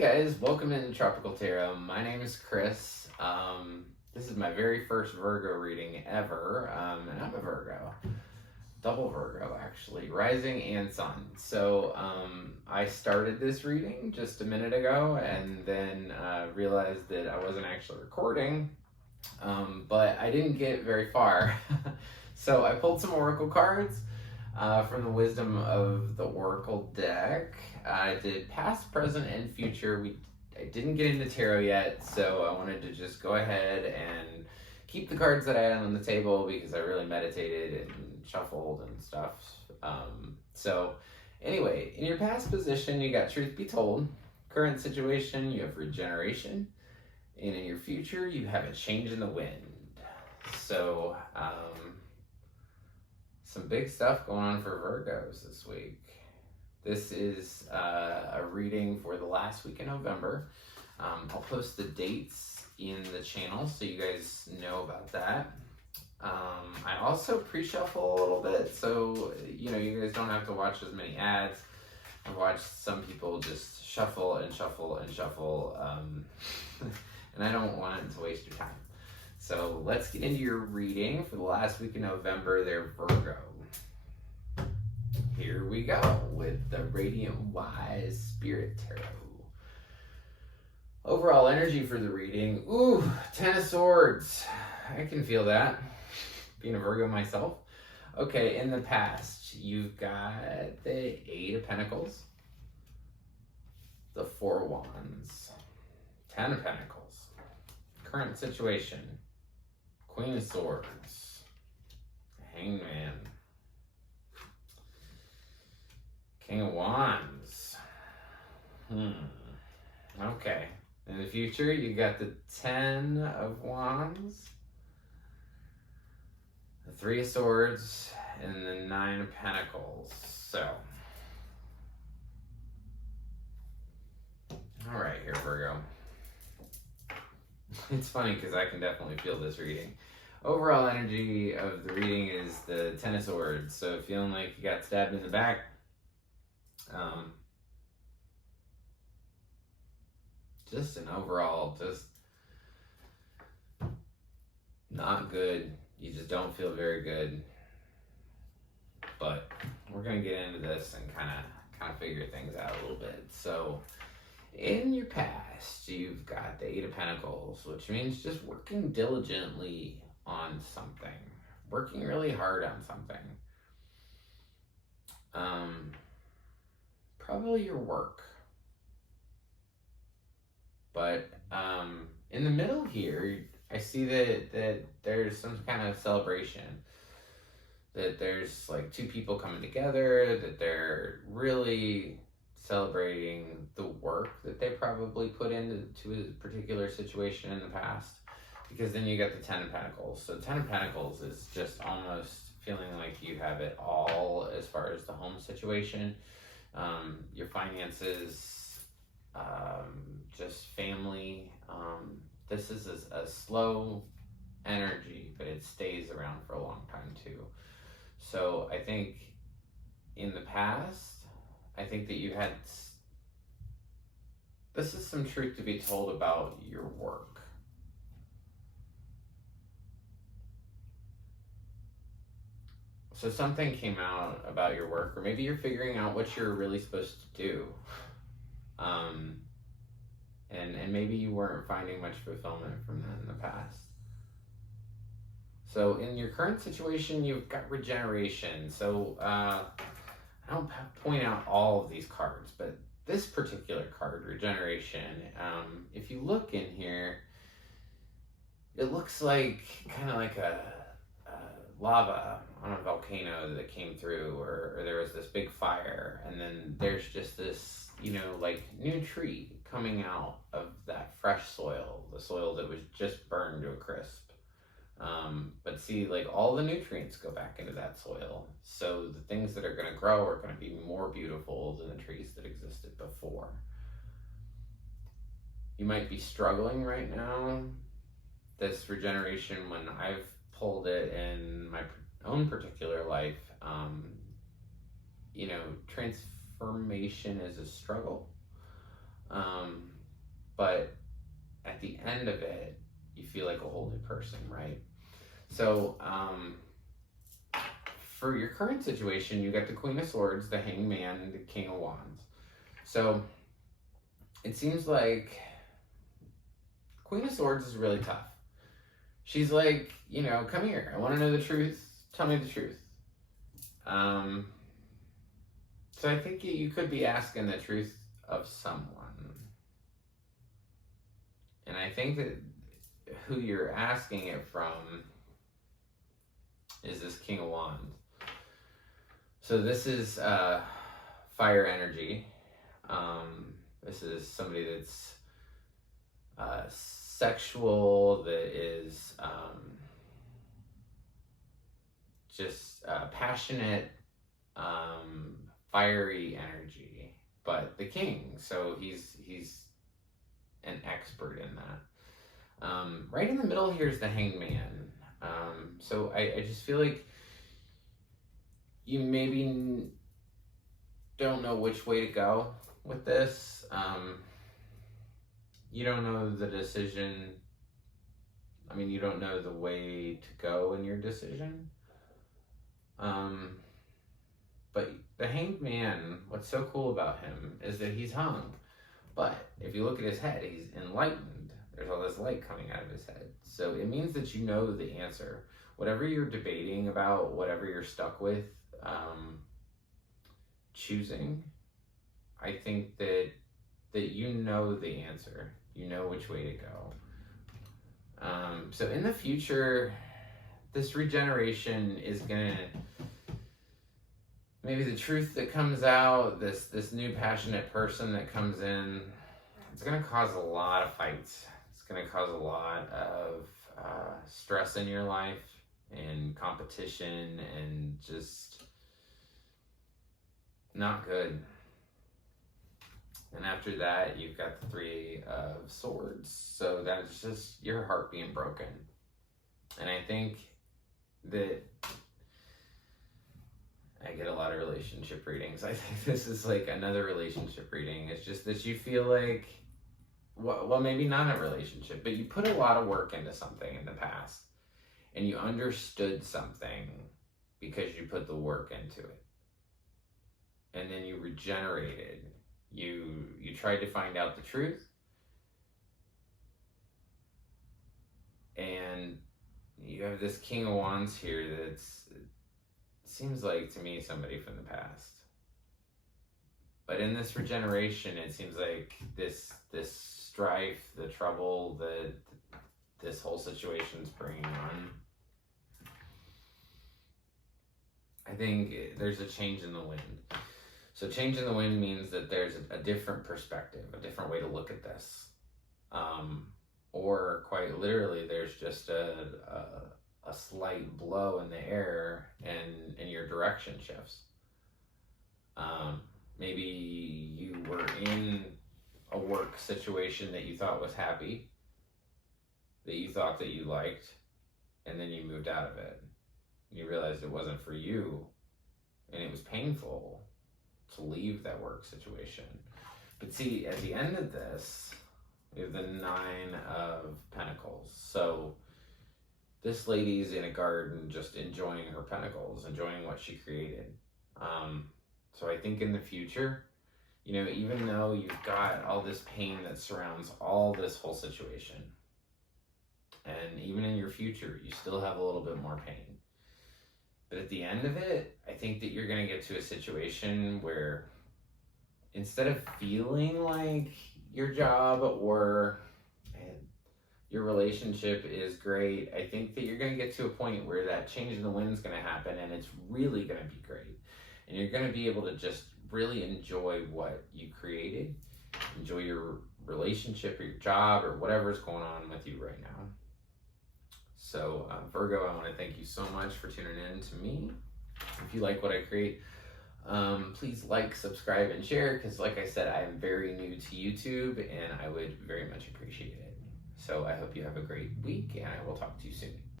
guys, welcome into Tropical Tarot. My name is Chris. This is my very first Virgo reading ever, and I'm a Virgo. Double Virgo, actually, rising and sun. So I started this reading just a minute ago and then realized that I wasn't actually recording, but I didn't get very far. So I pulled some oracle cards from the Wisdom of the Oracle deck. I did past, present, and future. I didn't get into tarot yet, so I wanted to just go ahead and keep the cards that I had on the table because I really meditated and shuffled and stuff. So anyway, in your past position, you got truth be told. Current situation, you have regeneration. And in your future, you have a change in the wind. So, some big stuff going on for Virgos this week. This is a reading for the last week in November. I'll post the dates in the channel so you guys know about that. I also pre-shuffle a little bit, so you guys don't have to watch as many ads. I've watched some people just shuffle and shuffle and shuffle, and I don't want it to waste your time. So let's get into your reading for the last week in November there, Virgo. Here we go with the Radiant Wise Spirit Tarot. Overall energy for the reading. Ooh, Ten of Swords. I can feel that, being a Virgo myself. Okay, in the past, you've got the Eight of Pentacles, the Four of Wands, Ten of Pentacles. Current situation, Queen of Swords, Hangman, King of Wands. Okay. In the future, you got the Ten of Wands, the Three of Swords, and the Nine of Pentacles. So, all right, here, Virgo. It's funny because I can definitely feel this reading. Overall energy of the reading is the Ten of Swords. So feeling like you got stabbed in the back. Just an overall, just not good. You just don't feel very good. But we're gonna get into this and kind of figure things out a little bit. So, in your past, you've got the Eight of Pentacles, which means just working diligently on something, working really hard on something. Probably your work. But in the middle here, I see that there's some kind of celebration. That there's like two people coming together, that they're really celebrating the work that they probably put into a particular situation in the past. Because then you got the Ten of Pentacles. So Ten of Pentacles is just almost feeling like you have it all as far as the home situation. Your finances, just family. This is a slow energy, but it stays around for a long time too. So I think in the past, I think that you had, this is some truth to be told about your work. So something came out about your work, or maybe you're figuring out what you're really supposed to do. And maybe you weren't finding much fulfillment from that in the past. So in your current situation, you've got regeneration. So I don't point out all of these cards, but this particular card, regeneration, if you look in here, it looks like kind of like a lava on a volcano that came through, or there was this big fire, and then there's just this, like new tree coming out of that fresh soil, the soil that was just burned to a crisp. But see, like all the nutrients go back into that soil. So the things that are going to grow are going to be more beautiful than the trees that existed before. You might be struggling right now. This regeneration, when I've pulled it in my own particular life, transformation is a struggle. But at the end of it, you feel like a whole new person, right? So, for your current situation, you got the Queen of Swords, the Hangman, and the King of Wands. So, it seems like Queen of Swords is really tough. She's like, come here. I want to know the truth. Tell me the truth. So I think you could be asking the truth of someone. And I think that who you're asking it from is this King of Wands. So this is fire energy. This is somebody that's sexual, that is just passionate, fiery energy, but the king, so he's an expert in that. Right in the middle here is the Hangman. So I just feel like you maybe don't know which way to go with this. You don't know the decision. I mean, you don't know the way to go in your decision. But the Hanged Man, what's so cool about him is that he's hung. But if you look at his head, he's enlightened. There's all this light coming out of his head. So it means that you know the answer. Whatever you're debating about, whatever you're stuck with, choosing, I think that you know the answer. You know which way to go. So in the future, this regeneration is gonna, maybe the truth that comes out, this new passionate person that comes in, it's gonna cause a lot of fights. It's gonna cause a lot of stress in your life and competition and just not good. And after that, you've got the Three of Swords. So that's just your heart being broken. And I think that I get a lot of relationship readings. I think this is like another relationship reading. It's just that you feel like, well, maybe not a relationship, but you put a lot of work into something in the past. And you understood something because you put the work into it. And then you regenerated. You tried to find out the truth, and you have this King of Wands here that's, it seems like to me, somebody from the past. But in this regeneration, it seems like this strife, the trouble that this whole situation's bringing on, I think there's a change in the wind. So change in the wind means that there's a different perspective, a different way to look at this. Or quite literally, there's just a slight blow in the air and your direction shifts. Maybe you were in a work situation that you thought was happy, that you thought that you liked, and then you moved out of it. You realized it wasn't for you, and it was painful to leave that work situation. But see, at the end of this, we have the Nine of Pentacles. So this lady's in a garden just enjoying her pentacles, enjoying what she created. So I think in the future, even though you've got all this pain that surrounds all this whole situation, and even in your future, you still have a little bit more pain. But at the end of it, I think that you're going to get to a situation where instead of feeling like your job or your relationship is great, I think that you're going to get to a point where that change in the wind is going to happen, and it's really going to be great. And you're going to be able to just really enjoy what you created, enjoy your relationship or your job or whatever's going on with you right now. So Virgo, I want to thank you so much for tuning in to me. If you like what I create, please like, subscribe, and share, because like I said, I am very new to YouTube and I would very much appreciate it. So I hope you have a great week, and I will talk to you soon.